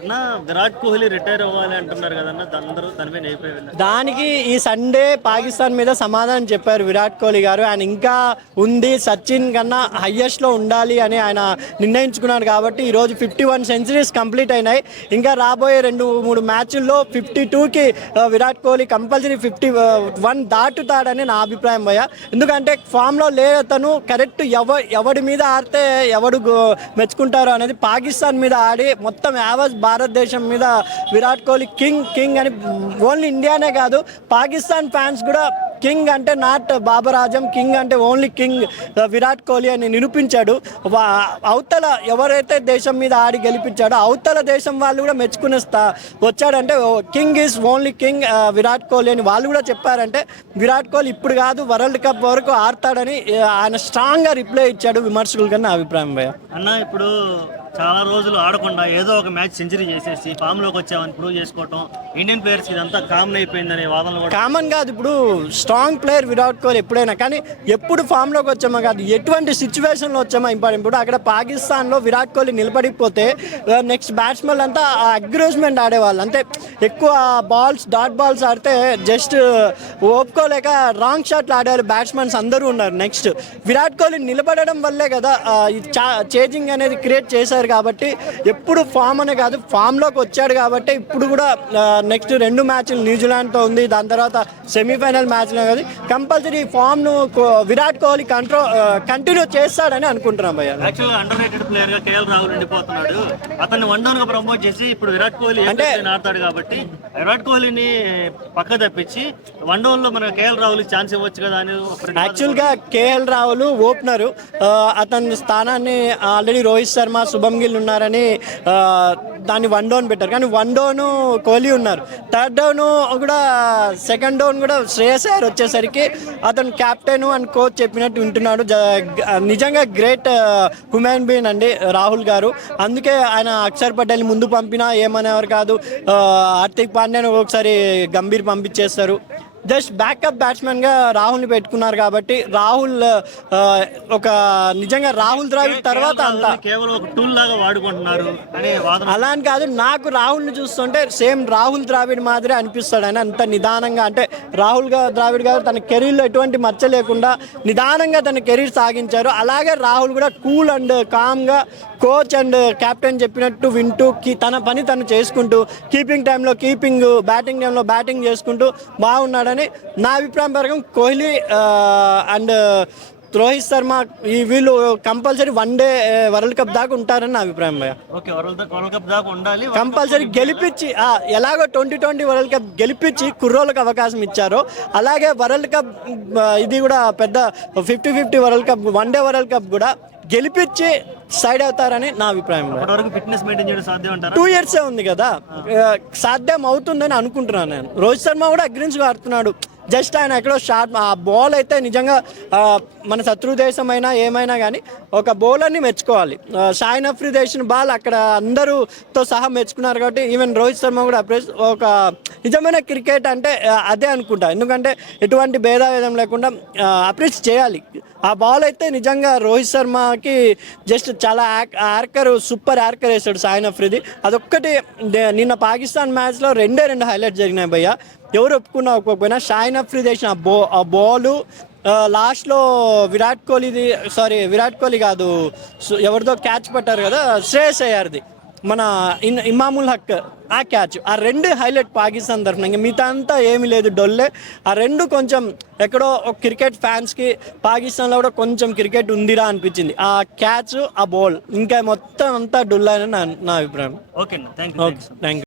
అన్న విరాట్ కోహ్లీ రిటైర్ అవ్వాలి అంటున్నారు కదన్న, అందరూ దాని మీద అయిపోయి దానికి ఈ సండే పాకిస్తాన్ మీద సమాధానం చెప్పారు విరాట్ కోహ్లీ గారు. ఆయన ఇంకా ఉంది, సచిన్ కన్నా హయ్యెస్ట్లో ఉండాలి అని ఆయన నిర్ణయించుకున్నాడు. కాబట్టి ఈరోజు 51 సెంచరీస్ కంప్లీట్ అయినాయి. ఇంకా రాబోయే 2-3 మ్యాచ్ల్లో 52కి విరాట్ కోహ్లీ కంపల్సరీ 51 దాటుతాడని నా అభిప్రాయం భయ్య. ఎందుకంటే ఫామ్లో లేదు అతను. కరెక్ట్ ఎవడి మీద ఆడితే ఎవడు మెచ్చుకుంటారో అనేది పాకిస్తాన్ మీద ఆడి మొత్తం యావత్ భారతదేశం మీద విరాట్ కోహ్లీ కింగ్ అని ఓన్లీ ఇండియానే కాదు పాకిస్తాన్ ఫ్యాన్స్ కూడా కింగ్ అంటే నాట్ బాబర్ ఆజం, కింగ్ అంటే ఓన్లీ కింగ్ విరాట్ కోహ్లీ అని నిరూపించాడు. అవతల ఎవరైతే దేశం మీద ఆడి గెలిపించాడో అవతల దేశం వాళ్ళు కూడా మెచ్చుకునే వచ్చాడంటే king is only king Virat Kohli అని వాళ్ళు కూడా చెప్పారంటే విరాట్ కోహ్లీ ఇప్పుడు కాదు వరల్డ్ కప్ వరకు ఆడతాడని ఆయన స్ట్రాంగ్గా రిప్లై ఇచ్చాడు విమర్శకుల కన్నా అభిప్రాయం భయ్య. అన్న ఇప్పుడు చాలా రోజులు ఆడకుండా ఏదో ఒక మ్యాచ్ సెంచరీ చేసేసి ఫామ్లోకి వచ్చామని ప్రూవ్ చేసుకోవటం ఇండియన్ ప్లేయర్స్ ఇదంతా కామన్ అయిపోయిందనే వాదనలు కూడా కామన్ కాదు. ఇప్పుడు స్ట్రాంగ్ ప్లేయర్ విరాట్ కోహ్లీ ఎప్పుడైనా, కానీ ఎప్పుడు ఫామ్లోకి వచ్చామో కాదు ఎటువంటి సిచ్యువేషన్లో వచ్చామో ఇంపార్టెంట్. ఇప్పుడు అక్కడ పాకిస్తాన్లో విరాట్ కోహ్లీ నిలబడిపోతే నెక్స్ట్ బ్యాట్స్మెన్ అంతా అగ్రోస్మెంట్ ఆడేవాళ్ళు, అంటే ఎక్కువ డాట్ బాల్స్ ఆడితే జస్ట్ ఒప్పుకోలేక రాంగ్ షాట్లు ఆడేవాళ్ళు బ్యాట్స్మెన్స్ అందరూ ఉన్నారు. నెక్స్ట్ విరాట్ కోహ్లీ నిలబడడం వల్లే కదా చేజింగ్ అనేది క్రియేట్ చేశారు. కాబట్టి ఎప్పుడు ఫామ్ అనే కాదు ఫామ్లోకి వచ్చాడు కాబట్టి ఇప్పుడు కూడా నెక్స్ట్ 2 మ్యాచ్లు న్యూజిలాండ్తో ఉంది, దాని తర్వాత సెమీఫైనల్ మ్యాచ్లో కాదు కంపల్సరీ ఫామ్ను విరాట్ కోహ్లీ కంటిన్యూ చేస్తాడని అనుకుంటున్నాం భయ్య. యాక్చువల్గా అండర్ రేటెడ్ ప్లేయర్గా కేఎల్ రాహుల్ ఉండిపోతున్నాడు. అతన్ని వన్ డౌన్గా ప్రమోట్ చేసి ఇప్పుడు విరాట్ కోహ్లీ అంటే ఆడతాడు కాబట్టి విరాట్ కోహ్లీని పక్క తప్పించి వన్ డౌన్లో మన కేఎల్ రాహుల్ ఛాన్స్ ఇవ్వచ్చు కదా అని. యాక్చువల్గా కేఎల్ రాహుల్ ఓపెనరు, అతని స్థానాన్ని ఆల్రెడీ రోహిత్ శర్మ శుభం గిల్ ఉన్నారని దాన్ని వన్ డౌన్ పెట్టారు. కానీ వన్ డౌన్ కోహ్లీ ఉన్నారు, థర్డ్ డౌన్ కూడా సెకండ్ డౌన్ కూడా శ్రేయస్ అయ్యర్ వచ్చేసరికి అతను కెప్టెన్ అని కోచ్ చెప్పినట్టు వింటున్నాడు. నిజంగా గ్రేట్ హ్యూమన్ బీయింగ్ అండి రాహుల్ గారు. అందుకే ఆయన అక్షర్ పటేల్ ముందు పంపినా ఏమనేవారు కాదు, హార్దిక్ పాండ్యాను ఒకసారి గంభీర్ పంపించేస్తారు. జస్ట్ బ్యాకప్ బ్యాట్స్మెన్గా రాహుల్ని పెట్టుకున్నారు కాబట్టి రాహుల్ ఒక నిజంగా రాహుల్ ద్రావిడ్ తర్వాత అంతా కేవలం ఒక టూల్ లాగా వాడుకుంటున్నారు అలా అని కాదు. నాకు రాహుల్ని చూస్తుంటే సేమ్ రాహుల్ ద్రావిడ్ మాదిరి అనిపిస్తాడు. ఆయన అంత నిదానంగా, అంటే రాహుల్ ద్రావిడ్ గారు తన కెరీర్లో ఎటువంటి మచ్చ లేకుండా నిదానంగా తన కెరీర్ సాగించారు. అలాగే రాహుల్ కూడా కూల్ అండ్ కామ్గా కోచ్ అండ్ కెప్టెన్ చెప్పినట్టు వింటూ తన పని తను చేసుకుంటూ కీపింగ్ టైంలో కీపింగ్, బ్యాటింగ్ టైంలో బ్యాటింగ్ చేసుకుంటూ బాగున్నాడని నా అభిప్రాయం ప్రకారం. కోహ్లీ అండ్ రోహిత్ శర్మ వీళ్ళు compulsory one day world cup దాకా ఉంటారని నా అభిప్రాయం భయ్య. వరల్డ్ కప్ దాకా ఉండాలి కంపల్సరీ గెలిపించి ఎలాగో 2020 వరల్డ్ కప్ గెలిపించి కుర్రోళ్ళకి అవకాశం ఇచ్చారో అలాగే వరల్డ్ కప్ ఇది కూడా పెద్ద 50-50 world cup, one day world cup కూడా గెలిపించి సైడ్ అవుతారని నా అభిప్రాయం. ఫిట్నెస్ మెయింటైన్ చేయడం సాధ్యం అంటారా? 2 years ఉంది కదా, సాధ్యం అవుతుందని అనుకుంటున్నాను నేను. రోహిత్ శర్మ కూడా అగ్రెసివ్గా ఆడుతున్నాడు. జస్ట్ ఆయన ఎక్కడో షాట్ ఆ బాల్ అయితే నిజంగా మన శత్రు దేశం అయినా ఏమైనా కానీ ఒక బౌలర్ని మెచ్చుకోవాలి. షాయిన్ అఫ్రీది వేసిన బాల్ అక్కడ అందరూతో సహా మెచ్చుకున్నారు. కాబట్టి ఈవెన్ రోహిత్ శర్మ కూడా ఒక నిజమైన క్రికెట్ అంటే అదే అనుకుంటా. ఎందుకంటే ఎటువంటి భేదాభేదం లేకుండా అప్రిషియేట్ చేయాలి. ఆ బాల్ అయితే నిజంగా రోహిత్ శర్మకి జస్ట్ చాలా సూపర్ యార్కర్ వేస్తాడు షాయిన్ అఫ్రీది. అదొక్కటి నిన్న పాకిస్తాన్ మ్యాచ్లో 2 హైలైట్ జరిగినాయి భయ్య. ఎవరు ఒప్పుకుపోయినా షాయిన్ అఫ్రీది వేసిన ఆ బాలు లాస్ట్లో విరాట్ కోహ్లీ కాదు ఎవరిదో క్యాచ్ పట్టారు కదా శ్రేయస్ అయ్యర్ది, మన ఇమాముల్ హక్ ఆ క్యాచ్, ఆ 2 హైలైట్ పాకిస్తాన్ తరఫున. ఇంకా మిగతా అంతా ఏమీ లేదు, డొల్లే. ఆ 2 కొంచెం ఎక్కడో క్రికెట్ ఫ్యాన్స్కి పాకిస్తాన్లో కూడా కొంచెం క్రికెట్ ఉందిరా అనిపించింది. ఆ క్యాచ్, ఆ బాల్, ఇంకా మొత్తం అంతా డొల్ అని నా అభిప్రాయం. Okay, thank you.